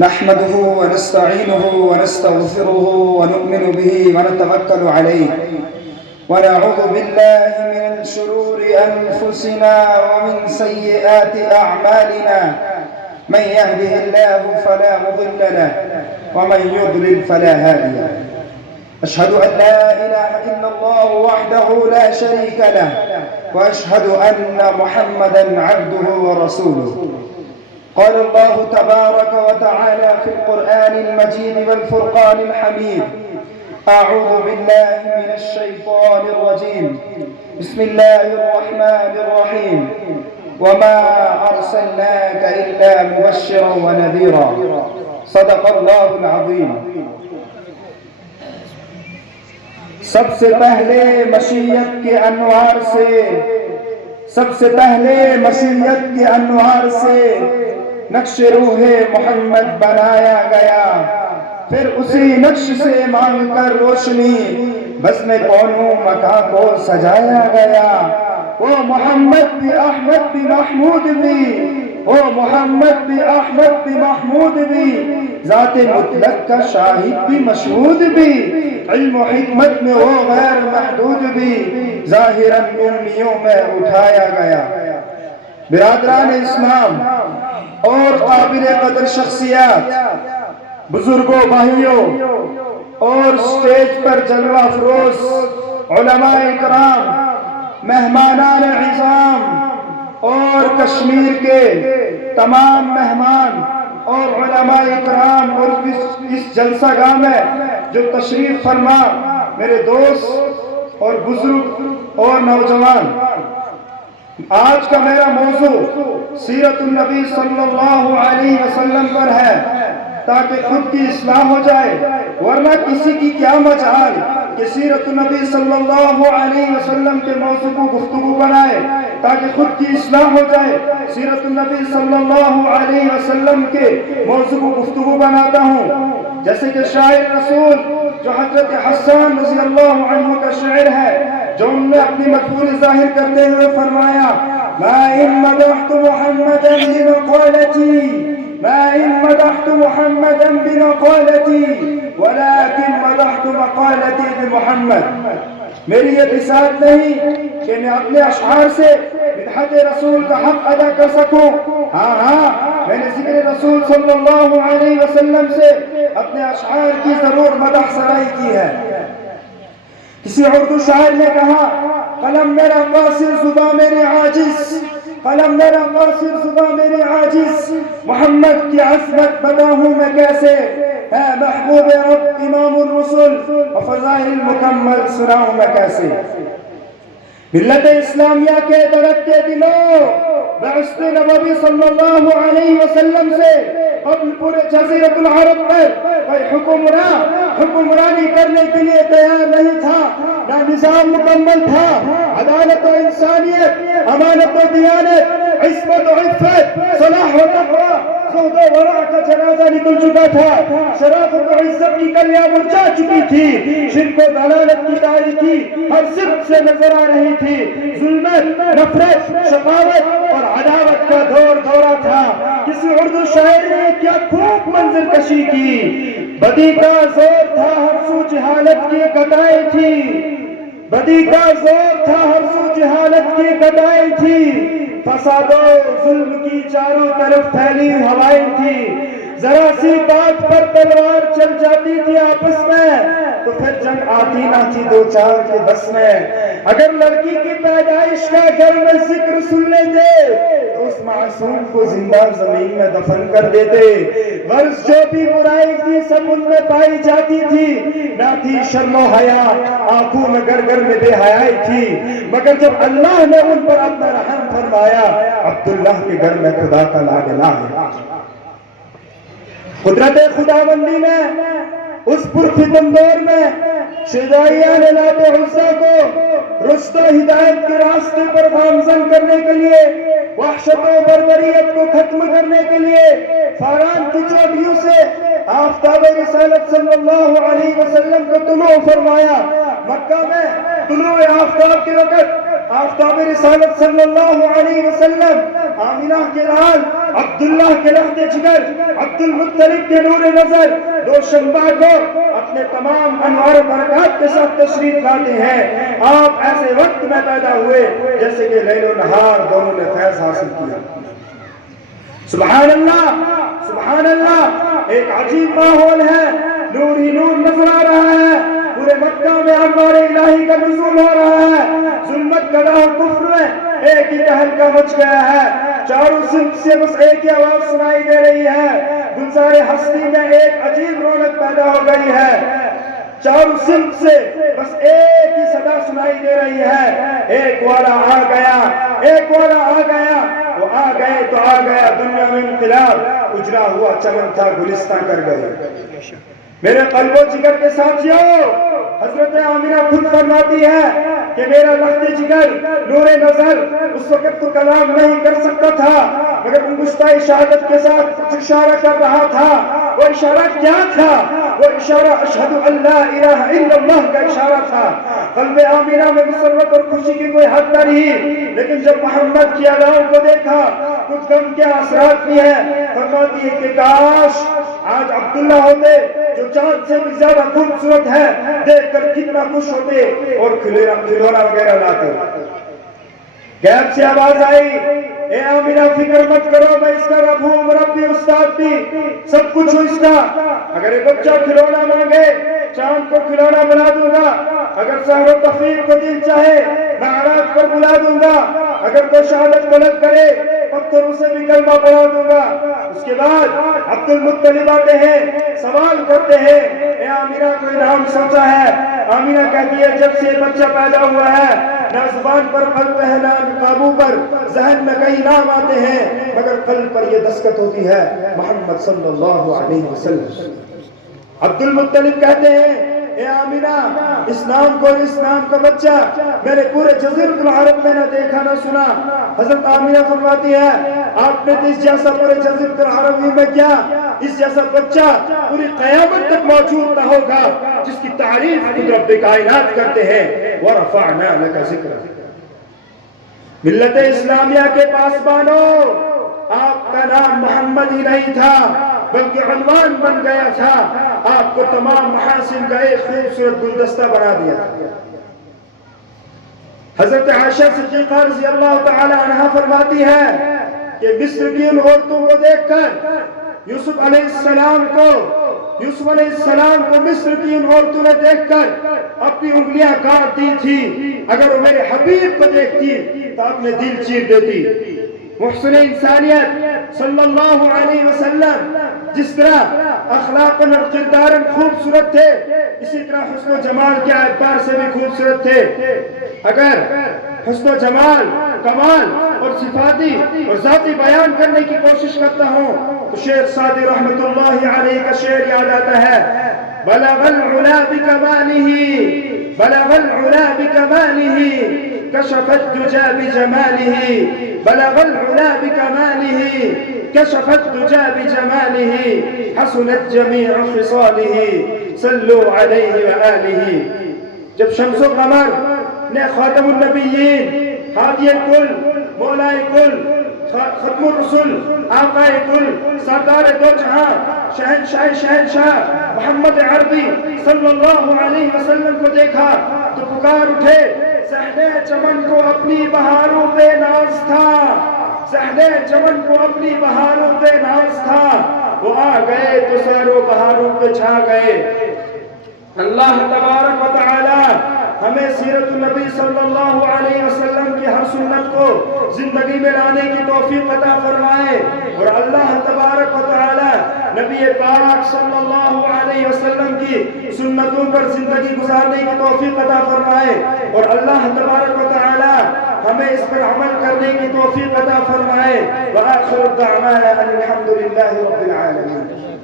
نحمده ونستعينه ونستغفره ونؤمن به ونتوكل عليه ونعوذ بالله من شرور أنفسنا ومن سيئات أعمالنا من يهده الله فلا مضل له ومن يضلل فلا هادي له أشهد أن لا إله إلا الله وحده لا شريك له وأشهد أن محمدا عبده ورسوله. قال الله تبارك وتعالى في القرآن المجيد والفرقان الحميد: أعوذ بالله من الشيطان الرجيم. بسم الله الرحمن الرحيم. وما أرسلناك إلا مبشرا ونذيرا. صدق الله العظيم. سب سے پہلے مشیت کے انوار سے نقش روح محمد بنایا گیا، پھر اسی نقش سے مانگ کر روشنی بزم کونوں مکاں کو سجایا گیا۔ وہ محمد بھی احمد بھی محمود بھی، وہ محمد بھی احمد بھی محمود بھی، ذات مطلق کا شاہد بھی مشہود بھی، علم و حکمت میں وہ غیر محدود بھی، ظاہراً امیوں میں اٹھایا گیا۔ برادران اسلام اور قابل قدر شخصیات، بزرگوں، بھائیوں اور سٹیج پر جلوہ افروز علماء اکرام، مہمانان عظام اور کشمیر کے تمام مہمان اور علماء اکرام اور اس جلسہ گاہ میں جو تشریف فرما میرے دوست اور بزرگ اور نوجوان، آج کا میرا موضوع سیرت النبی صلی اللہ علیہ وسلم پر ہے، تاکہ خود کی اصلاح ہو جائے، ورنہ کسی کی کیا مجال کہ سیرت النبی صلی اللہ علیہ وسلم کے موضوع کو گفتگو بنائے تاکہ خود کی اصلاح ہو جائے۔ سیرت النبی صلی اللہ علیہ وسلم کے موضوع کو گفتگو بناتا ہوں، جیسے کہ شاعر رسول جو حضرت حسان رضی اللہ عنہ کا شعر ہے، جو انہوں نے اپنی مقبول ظاہر کرتے ہوئے فرمایا: ما ان مدحت محمدا بمقالتي، ما ان مدحت محمدا بمقالتي ولكن مدحت مقالتي بمحمد۔ میری یہ بساط نہیں کہ میں اپنے اشعار سے مدحت رسول کا حق ادا کر سکوں، ہاں میں نے ذکر رسول صلی اللہ علیہ وسلم سے اپنے اشعار کی ضرور مدح سرائی کی ہے۔ کسی اردو شاعر نے کہا: قلم میرا قاصر زباں میرے عاجز، قلم میرا قاصر زباں میرے عاجز، محمد کی عظمت بتاؤں میں کیسے، ہے محبوب رب امام الرسل اور فضائل مکمل سناؤں میں کیسے۔ ملت اسلامیہ کے دھڑکتے دلوں، بعثت نبوی صلی اللہ علیہ وسلم سے قبل پورے جزیرۃ العرب پر کوئی حکمرانی کرنے کے لیے تیار نہیں تھا، نہ نظام مکمل تھا۔ عدالت و انسانیت، امانت و دیانت، عصمت و عفت، صلاح و تقوی، زہد و ورع کا جنازہ نکل چکا تھا، شرافت و عزت کی کلیاں مرجھا چکی تھی، شرک و ضلالت کی تاریکی ہر صدق سے نظر آ رہی تھی، ظلمت، نفرت، شقاوت اور عداوت کا دورہ تھا۔ کسی اردو شاعر نے کیا خوب منظر کشی کی: بدی کا زور تھا ہر سو جہالت کی گدائیں تھی، بدی کا زور تھا ہر سو جہالت کی گدائیں تھی، فساد و ظلم کی چاروں طرف پھیلی ہوائیں تھی، ذرا سی بات پر تلوار چل جاتی تھی آپس میں تو پھر جنگ آتی نہ تھی دو چار کے بس میں۔ اگر لڑکی کی پیدائش کا گھر میں ذکر سن لیتے تو اس معصوم کو زندہ زمین میں دفن کر دیتے، غرض جو بھی برائی تھی سب ان میں پائی جاتی تھی، نہ تھی شرم و حیا، آنکھوں میں گر میں بے حیائی تھی، مگر جب اللہ نے ان پر اپنا رحم فرمایا، عبداللہ کے گھر میں خدا کا لاڈلا ہے۔ قدرت خداوندی نے اس پرفتن دور میں شیدائیان لات عزا کو رشد و ہدایت کے راستے پر گامزن کرنے کے لیے، وحشت و بربریت کو ختم کرنے کے لیے فاران کی چوٹیوں سے آفتاب رسالت صلی اللہ علیہ وسلم کو طلوع فرمایا۔ مکہ میں طلوع آفتاب کے وقت آفتاب رسالت صلی اللہ علیہ وسلم آمینہ کے لال عبداللہ کے لخت جگر، عبد المطلب کے نور نظر دوشنبہ کو اپنے تمام انوار و برکات کے ساتھ تشریف لاتے ہیں۔ آپ ایسے وقت میں پیدا ہوئے جیسے کہ لیل و نہار دونوں نے فیض حاصل کیا۔ سبحان اللہ، سبحان اللہ، ایک عجیب ماحول ہے، نور ہی نور نظر آ رہا ہے، پورے مکہ میں انوار الہی کا نزول ہو رہا ہے، ظلمت گدا و کفر میں ایک ہی تہلکہ مچ گیا ہے، چاروں سمت سے بس ایک ہی آواز سنائی دے رہی ہے، گلزار ہستی میں ایک عجیب رونق پیدا ہو گئی ہے، چاروں سمت سے بس ایک ہی صدا سنائی دے رہی ہے، ایک والا آ گیا، ایک والا آ گیا، وہ آ گئے تو آ گیا، دنیا میں انقلاب، اجڑا ہوا چمن تھا گلستان کر گئے۔ میرے قلب و جگر کے ساتھیوں، حضرت آمینہ خود فرماتی ہے کہ میرا لخت جگر نور نظر اس وقت تو کلام نہیں کر سکتا تھا مگر انگشتہ شہادت کے ساتھ کچھ اشارہ کر رہا تھا۔ وہ اشارہ کیا تھا؟ وہ اشارہ اشہد ان لا الہ الا اللہ کا اشارہ تھا۔ قلب آمینہ میں مسرت اور خوشی کی کوئی حد نہ رہی، لیکن جب محمد کی اداؤں کو دیکھا کچھ غم کے اثرات بھی ہیں، فرماتی ہے کہ کاش آج عبداللہ ہوتے جو چاند سے بھی زیادہ خوبصورت ہے، دیکھ کر کتنا خوش ہوتے اور کھلونا وغیرہ لاتے۔ غیب سے آواز آئی، اے آمینہ فکر مت کرو، میں اس کا رب ہوں، مربی استاد بھی، سب کچھ ہوں اس کا۔ اگر ایک بچہ کھلونا مانگے چاند کو کھلونا بنا دوں گا، اگر سحر و تفریح کو دل چاہے میں آرات پر بلا دوں گا، اگر کوئی شہادت طلب کرے پتھروں سے بھی کلمہ پڑھا دوں گا۔ اس کے بعد عبد المطلب آتے ہیں، سوال کرتے ہیں، اے آمینہ کوئی نام سوچا ہے؟ آمینہ کہتی ہے جب سے بچہ پیدا ہوا ہے نہ زبان پر قلب ہے نہ قابو پر، ذہن میں کئی نام آتے ہیں مگر قلب پر یہ دستخط ہوتی ہے محمد صلی اللہ علیہ وسلم۔ عبد المطلب کہتے ہیں اے آمینہ اس نام کو اور اس نام کا بچہ میں نے پورے جزیرۃ العرب میں نہ دیکھا نہ سنا۔ حضرت آمینہ فرماتی ہے آپ نے اس جیسا پورے جزیرۃ العرب میں کیا اس جیسا بچہ پوری قیامت تک موجود نہ ہوگا جس کی تعریف خود رب کائنات کرتے ہیں۔ وَرَفَعْنَا لَكَ ذِكْرَكَ۔ ملت اسلامیہ کے پاسبانوں، آپ کا نام محمد ہی نہیں تھا بلکہ عنوان بن گیا تھا، آپ کو تمام محاسن کا ایک خوبصورت گلدستہ بنا دیا تھا۔ حضرت عائشہ صدیقہ رضی اللہ تعالی عنہا فرماتی ہے کہ مصر کی ان عورتوں کو دیکھ کر یوسف علیہ السلام کو مصر کی ان عورتوں نے دیکھ کر اپنی انگلیاں کاٹ دی تھی، اگر وہ میرے حبیب کو دیکھتی تو اپنے دل چیر دیتی۔ محسن انسانیت صلی اللہ علیہ وسلم جس طرح اخلاق اور کردار خوبصورت تھے، اسی طرح حسن و جمال کے اعتبار سے بھی خوبصورت تھے۔ اگر حسن و جمال، کمال اور صفاتی اور ذاتی بیان کرنے کی کوشش کرتا ہوں تو شیخ سعدی رحمت اللہ علیہ کا شعر یاد آتا ہے، بلغ العلا بکمالہ، بلغ العلا بکمالہ، کشف الدجى بجماله، بلغ العلا بكماله، كشف الدجى بجماله، حسنت جميع خصاله، صلوا عليه وآله۔ جب شمس و قمر نے خاتم النبیین، ہادی الکل، مولائے کل، ختم الرسل، آقا کل، سردار دو جہاں، شہنشاہ محمد عربی صلی اللہ علیہ وسلم کو دیکھا تو پکار اٹھے، صحنِ چمن کو اپنی بہاروں پہ ناز تھا، صحنِ چمن کو اپنی بہاروں پہ ناز تھا، وہ آ گئے تو ساروں بہاروں پہ چھا گئے۔ اللہ تبارک و تعالی ہمیں سیرت النبی صلی اللہ علیہ وسلم کی ہر سنت کو زندگی میں لانے کی توفیق عطا فرمائے، اور اللہ تبارک و تعالی نبی پاک صلی اللہ علیہ وسلم کی سنتوں پر زندگی گزارنے کی توفیق عطا فرمائے، اور اللہ تبارک و تعالی ہمیں اس پر عمل کرنے کی توفیق عطا فرمائے۔ وآخر دعوانا ان الحمد للہ رب العالمین۔